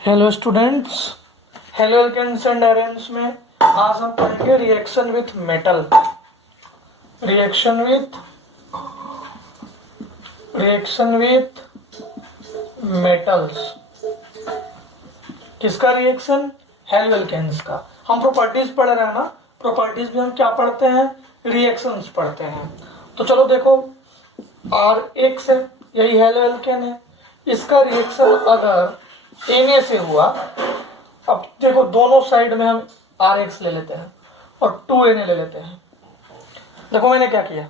Hello students, haloalkanes and arenes में आज हम पढ़ेंगे reaction with metal. Reaction with metals. किसका रिएक्शन? हेलो एल्केन्स का। हम प्रॉपर्टीज पढ़ रहे हैं ना, प्रॉपर्टीज में हम क्या पढ़ते हैं? रिएक्शंस पढ़ते हैं। तो चलो देखो, R है, यही हेलो एल्केन है। इसका रिएक्शन अगर Na से हुआ, अब देखो दोनों साइड में हम Rx ले लेते हैं और 2Na ले लेते हैं। देखो मैंने क्या किया,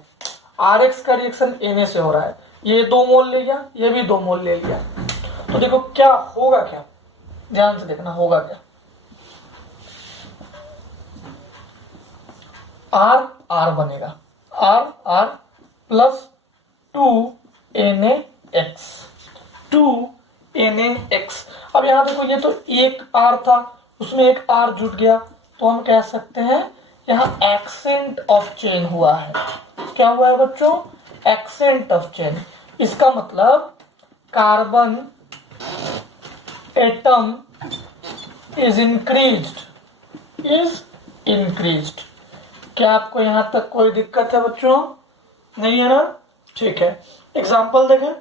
Rx का रिएक्शन Na से हो रहा है, ये 2 मोल ले लिया, ये भी 2 मोल ले लिया। तो देखो क्या होगा, क्या ध्यान से देखना होगा क्या। R बनेगा, R प्लस 2NaX। अब यहां देखो, ये तो एक R था, उसमें एक R जुट गया, तो हम कह सकते हैं यहाँ एक्सेंट ऑफ चेन हुआ है। क्या हुआ है बच्चों? Accent of chain. इसका मतलब कार्बन एटम इज इंक्रीज्ड। क्या आपको यहां तक कोई दिक्कत है बच्चों? नहीं है ना? ठीक है, एग्जाम्पल देखें।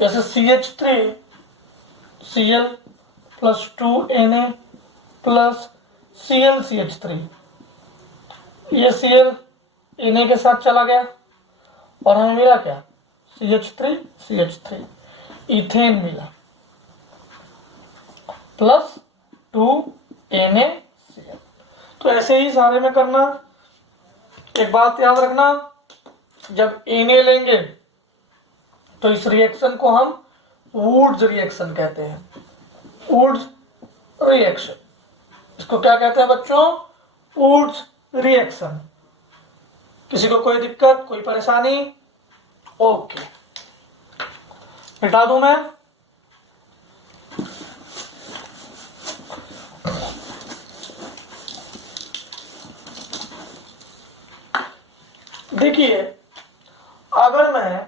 जैसे CH3 Cl plus 2Na plus ClCH3, ये Cl Na के साथ चला गया और हमें मिला क्या? CH3 इथेन मिला प्लस 2NaCl। तो ऐसे ही सारे में करना। एक बात याद रखना, जब Na लेंगे तो इस रिएक्शन को हम वुड्स रिएक्शन कहते हैं। वुड्स रिएक्शन, इसको क्या कहते हैं बच्चों? Wurtz reaction. किसी को कोई दिक्कत, कोई परेशानी? ओके, मिटा दूं मैं। देखिए, अगर मैं,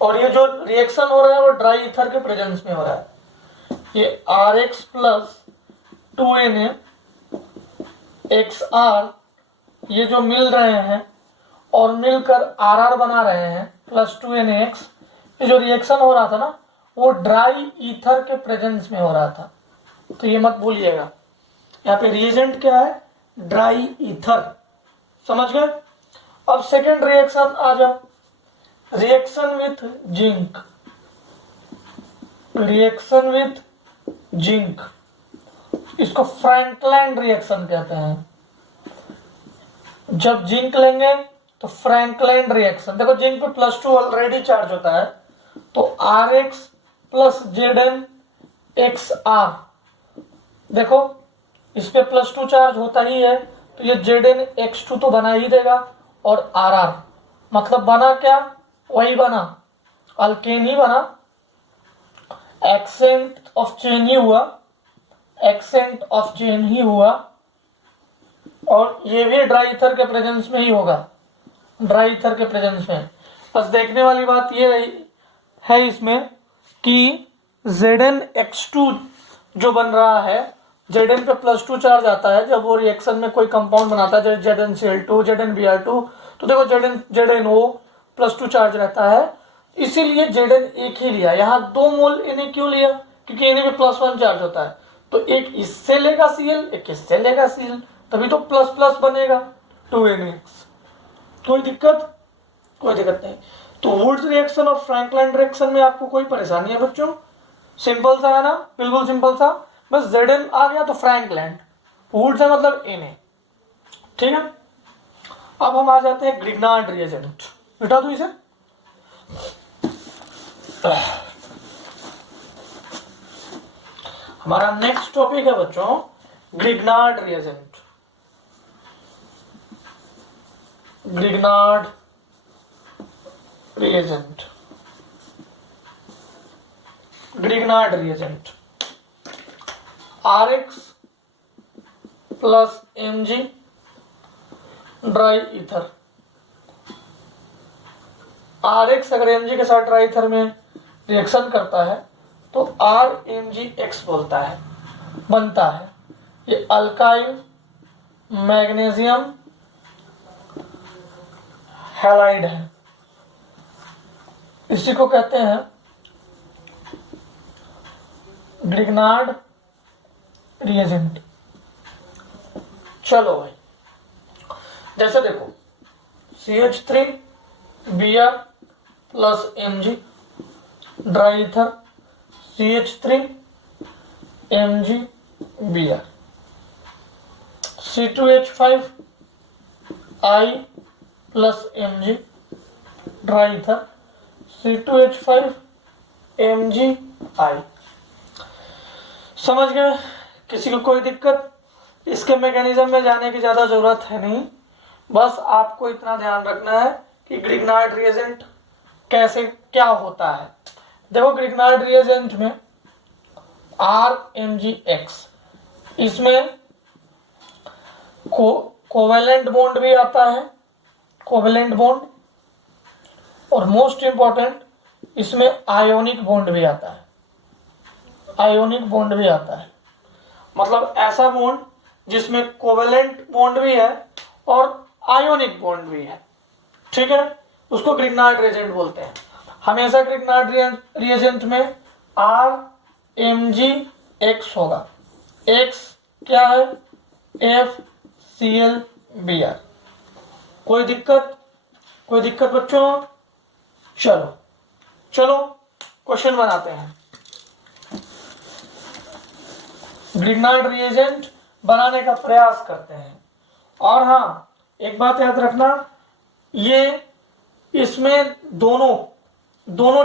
और ये जो रिएक्शन हो रहा है वो ड्राई ईथर के प्रेजेंस में हो रहा है, ये Rx प्लस 2Na XR, ये जो मिल रहे हैं और मिलकर Rr बना रहे हैं प्लस 2NaX, ये जो रिएक्शन हो रहा था ना, वो ड्राई ईथर के प्रेजेंस में हो रहा था। तो ये मत भूलिएगा, यहाँ पे रिएजेंट क्या है? Dry ether. समझ गए? अब सेकेंड रिएक्शन आ जाओ, रिएक्शन विथ जिंक। इसको फ्रैंकलैंड रिएक्शन कहते हैं। जब जिंक लेंगे तो फ्रैंकलैंड रिएक्शन। देखो जिंक पे +2 ऑलरेडी चार्ज होता है, तो Rx प्लस ZnXR, देखो इस पे +2 चार्ज होता ही है, तो ये ZnX2 तो बना ही देगा, और Rr मतलब बना क्या? वही बना, अल्केन ही बना, एक्सेंट ऑफ चेन ही हुआ, और ये भी ड्राई ईथर के प्रेजेंस में ही होगा, बस देखने वाली बात ये है इसमें कि ZnX2 जो बन रहा है, Zn पे +2 चार्ज आता है जब वो रिएक्शन में कोई कंपाउंड बनाता है, जैसे ZnCl2, ZnBr2, तो देखो ZnO +2 चार्ज रहता है, इसीलिए Zn एक ही लिया। यहाँ 2 मोल Na क्यों लिया? क्योंकि Na पे +1 चार्ज होता है, तो एक इससे लेगा Cl, एक इससे लेगा Cl, तभी तो प्लस प्लस बनेगा 2NaX। कोई दिक्कत नहीं। तो वुड्स रिएक्शन और फ्रैंकलैंड रिएक्शन में आपको कोई परेशानी है बच्चों? सिंपल सा है ना, बिल्कुल सिंपल सा। बस Zn आ गया तो फ्रैंकलैंड, वुड्स है मतलब Na। ठीक है, अब हम आ जाते हैं ग्रिग्नार्ड रिएजेंट। मिटा दो इसे। हमारा नेक्स्ट टॉपिक है बच्चों Grignard reagent. Grignard reagent Rx plus Mg dry ether, RX अगर Mg के साथ ट्राईथर में रिएक्शन करता है तो RMgX बोलता है, बनता है। ये अल्काइल मैग्नीशियम हैलाइड है, इसी को कहते हैं ग्रिग्नार्ड रिएजेंट। चलो भाई, जैसे देखो CH3Br plus Mg dry ether CH3MgBr, C2H5I plus Mg dry ether C2H5MgI। समझ गए? किसी को कोई दिक्कत? इसके मैकेनिज्म में जाने की ज़्यादा ज़रूरत है नहीं, बस आपको इतना ध्यान रखना है कि ग्रिग्नार्ड रिएजेंट कैसे क्या होता है। देखो ग्रिग्नार्ड रिएजेंट में RMgX, इसमें कोवेलेंट बॉन्ड भी आता है, कोवेलेंट बॉन्ड, और मोस्ट इंपॉर्टेंट इसमें आयोनिक बॉन्ड भी आता है, आयोनिक बॉन्ड भी आता है। मतलब ऐसा बॉन्ड जिसमें कोवेलेंट बॉन्ड भी है और आयोनिक बॉन्ड भी है, ठीक है, उसको ग्रिग्नार्ड रिएजेंट बोलते हैं। हमेशा ग्रिग्नार्ड रिएजेंट में RMgX होगा। X क्या है? FClBr। कोई दिक्कत? कोई दिक्कत बच्चों? चलो चलो क्वेश्चन बनाते हैं। ग्रिग्नार्ड रिएजेंट बनाने का प्रयास करते हैं। और हाँ, एक बात याद रखना, ये इसमें दोनों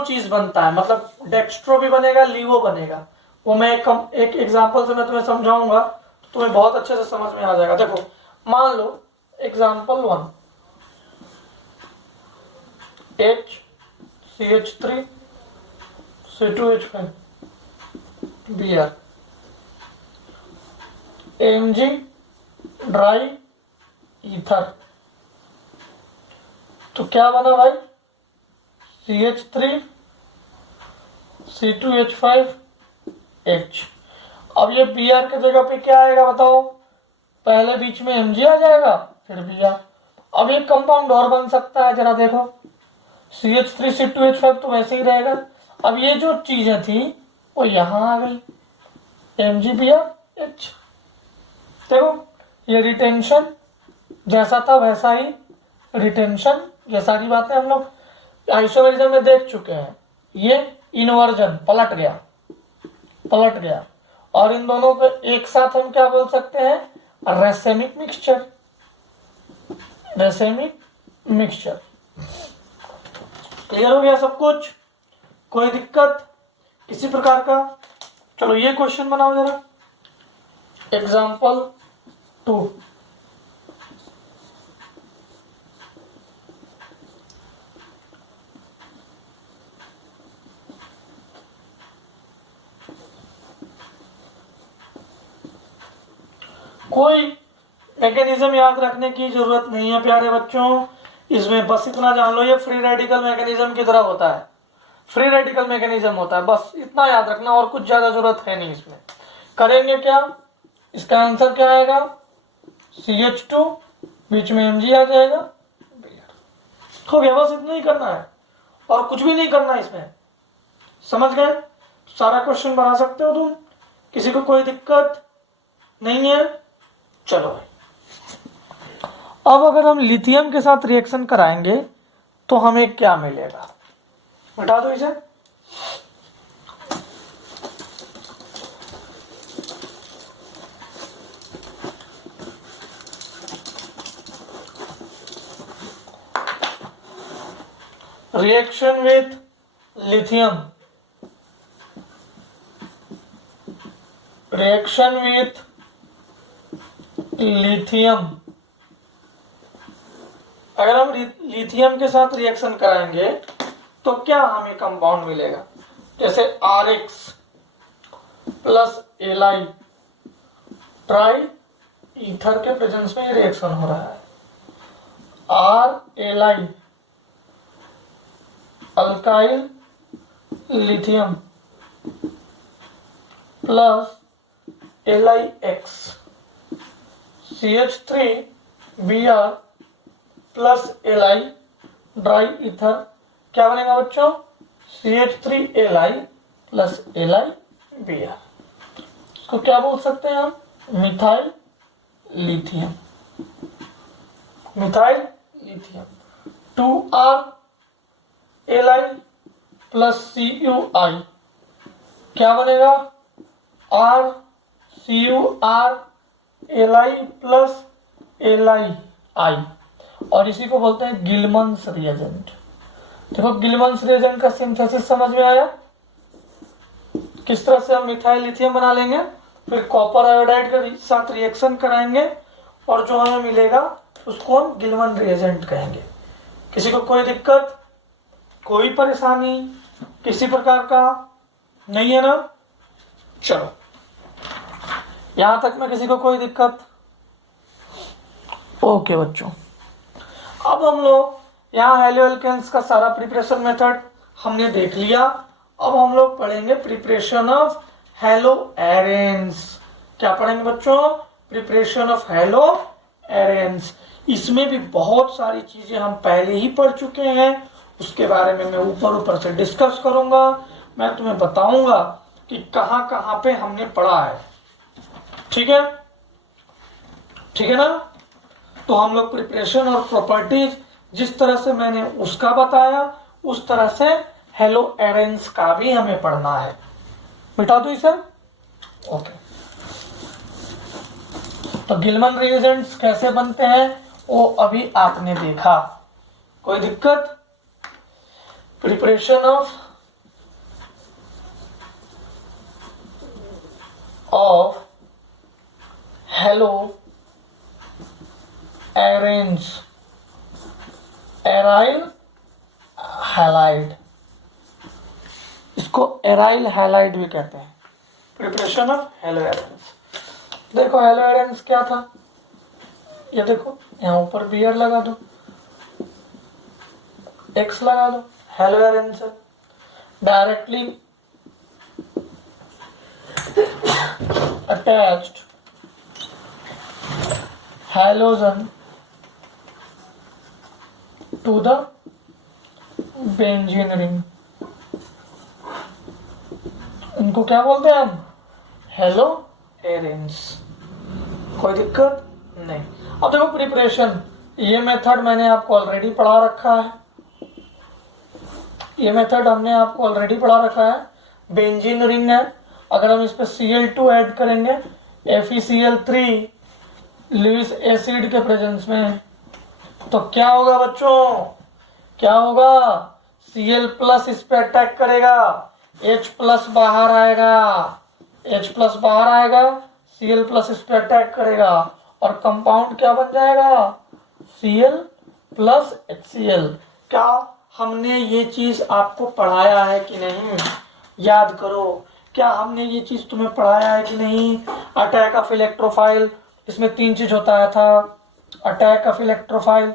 चीज बनता है, मतलब डेक्स्ट्रो भी बनेगा, लीवो बनेगा। वो मैं एक एग्जांपल से मैं तुम्हें समझाऊंगा तो तुम्हें बहुत अच्छे से समझ में आ जाएगा। देखो मान लो example 1, HCH3 C2H5Br Mg dry ether, तो क्या बना भाई? CH3 C2H5H। अब ये Br की जगह पे क्या आएगा बताओ? पहले बीच में Mg आ जाएगा, फिर Br। अब एक कंपाउंड और बन सकता है, जरा देखो, CH3 C2H5 तो वैसे ही रहेगा। अब ये जो चीजें थी वो यहां आ गई, MgBrH। देखो ये रिटेंशन जैसा था वैसा ही रिटेंशन, ये सारी बातें हम लोग आइसोमेरिज्म में देख चुके हैं। ये इन्वर्जन पलट गया, और इन दोनों को एक साथ हम क्या बोल सकते हैं? Racemic mixture. क्लियर हो गया सब कुछ? कोई दिक्कत किसी प्रकार का? चलो ये क्वेश्चन बनाओ जरा, एग्जाम्पल 2। कोई मैकेनिज्म याद रखने की जरूरत नहीं है प्यारे बच्चों, इसमें बस इतना जान लो, ये फ्री रेडिकल मैकेनिज्म की तरह होता है, फ्री रेडिकल मैकेनिज्म होता है, बस इतना याद रखना, और कुछ ज्यादा जरूरत है नहीं इसमें। करेंगे क्या? इसका आंसर क्या आएगा? CH2 बीच में Mg आ जाएगा, हो गया, बस इतना ही करना है और कुछ भी नहीं करना इसमें। समझ गए? सारा क्वेश्चन बना सकते हो तुम, किसी को कोई दिक्कत नहीं है? चलो भाई, अब अगर हम लिथियम के साथ रिएक्शन कराएंगे तो हमें क्या मिलेगा? बता दो इसे। Reaction with lithium, reaction with lithium, अगर हम लिथियम के साथ रिएक्शन कराएंगे तो क्या हमें कंपाउंड मिलेगा? जैसे RX plus Li try ether के प्रेजेंस में रिएक्शन हो रहा है, RLi alkyl lithium plus LiX CH3Br plus Li dry ether क्या बनेगा बच्चों? CH3Li plus LiBr। इसको क्या बोल सकते हैं हम? Methyl lithium. Methyl lithium 2R Li plus CuI क्या बनेगा? R CuR Li plus LiI और इसी को बोलते हैं गिलमन्स रिएजेंट। देखो गिलमन्स रिएजेंट का सिंथेसिस समझ में आया? किस तरह से हम मिथाइल लिथियम बना लेंगे, फिर कॉपर आयोडाइड के साथ रिएक्शन कराएंगे और जो हमें मिलेगा उसको हम गिलमन रिएजेंट कहेंगे। किसी को कोई दिक्कत, कोई परेशानी किसी प्रकार का नहीं है ना? चलो यहां तक में किसी को कोई दिक्कत? ओके बच्चों, अब हम लोग यहाँ हेलोएल्केन्स का सारा प्रिपरेशन मेथड हमने देख लिया। अब हम लोग पढ़ेंगे प्रिपरेशन ऑफ हेलो एरेंस। क्या पढ़ेंगे बच्चों? Preparation of hello arenes. इसमें भी बहुत सारी चीजें हम पहले ही पढ़ चुके हैं, उसके बारे में मैं ऊपर से डिस्कस करूंगा। मैं तुम्हें बताऊंगा कि कहां कहां पे हमने पढ़ा है। ठीक है? ठीक है ना? तो हम लोग प्रिपरेशन और प्रॉपर्टीज जिस तरह से मैंने उसका बताया उस तरह से हेलो एरेंस का भी हमें पढ़ना है। मिटा दो इसे। ओके, तो गिलमन रिएजेंट्स कैसे बनते हैं वो अभी आपने देखा। कोई दिक्कत? Preparation of hello arenes, aryl halide, इसको एराइल हैलाइड भी कहते हैं। Preparation of hello arenes. देखो हेलो एरेंस क्या था, ये देखो यहाँ ऊपर Br लगा दो, X लगा दो, हेलो एरेंस है। Directly attached halogen to the benzene ring, इनको क्या बोलते हैं हम? Haloarenes. कोई दिक्कत नहीं। अब देखो प्रिपरेशन, ये मेथड मैंने आपको ऑलरेडी पढ़ा रखा है। ये मेथड हमने आपको ऑलरेडी पढ़ा रखा है। बेंजीन रिंग है, अगर हम इस पे Cl2 ऐड करेंगे FeCl3 लुईस एसिड के प्रेजेंस में, तो क्या होगा बच्चों? क्या होगा? Cl प्लस इस पे अटैक करेगा, H प्लस बाहर आएगा, H प्लस बाहर आएगा, Cl प्लस इस पे अटैक करेगा और कंपाउंड क्या बन जाएगा? Cl plus HCl। क्या हमने ये चीज आपको पढ़ाया है कि नहीं? याद करो, क्या हमने ये चीज तुम्हें पढ़ाया है कि नहीं? अटैक ऑफ इलेक्ट्रोफाइल, इसमें 3 चीज होता है था। अटैक ऑफ इलेक्ट्रोफाइल,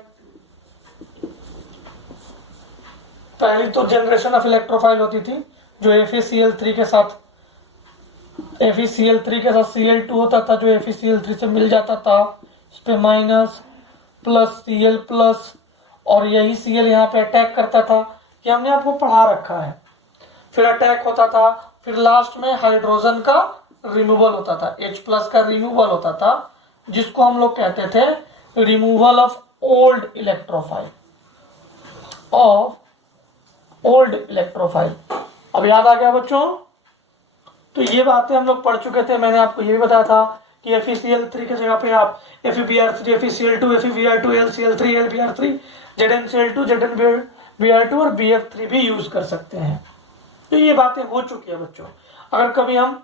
पहली तो जनरेशन ऑफ इलेक्ट्रोफाइल होती थी जो FeCl3 के साथ Cl2 होता था, जो FeCl3 से मिल जाता था, इस पे माइनस प्लस Cl प्लस और यही Cl यहाँ पे अटैक करता था। ये हमने आपको पढ़ा रखा है। फिर अटैक होता था, फिर लास्ट में हाइड्रोजन का रिमूवल होता था, H प्लस का रिमूवल होता था, जिसको हम लोग कहते थे रिमूवल ऑफ ओल्ड इलेक्ट्रोफाइल, अब याद आ गया बच्चों? तो ये बातें हम लोग पढ़ चुके थे। मैंने आपको ये भी बताया था कि FeCl3 की जगह पे आप FeBr3, FeCl2, FeBr2, LCl3, LBr3, ZnCl2, ZnBr2 और BF3 भी यूज कर सकते हैं। तो ये बातें हो चुकी है बच्चों। अगर कभी हम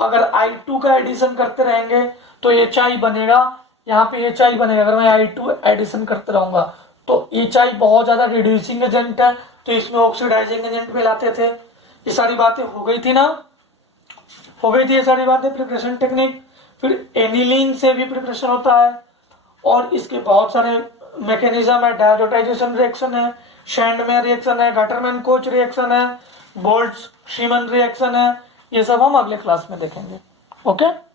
अगर I2 का एडिशन करते रहेंगे तो HI बनेगा, यहाँ पे HI बनेगा। अगर मैं I2 एडिशन करते रहूंगा तो HI बहुत ज्यादा रिड्यूसिंग एजेंट है, तो इसमें ऑक्सीडाइजिंग एजेंट मिलाते थे। ये सारी बातें हो गई थी ना? हो गई थी ये सारी बातें, प्रिपरेशन टेक्निक। फिर एनिलीन से भी प्रिपरेशन होता है और इसके बहुत सारे मैकेनिज्म है, डायजोटाइजेशन रिएक्शन है, शैंडमैन रिएक्शन है, गटरमैन कोच रिएक्शन है, बोल्ट्ज शीमन रिएक्शन है, ये सब हम अगले क्लास में देखेंगे। ओके।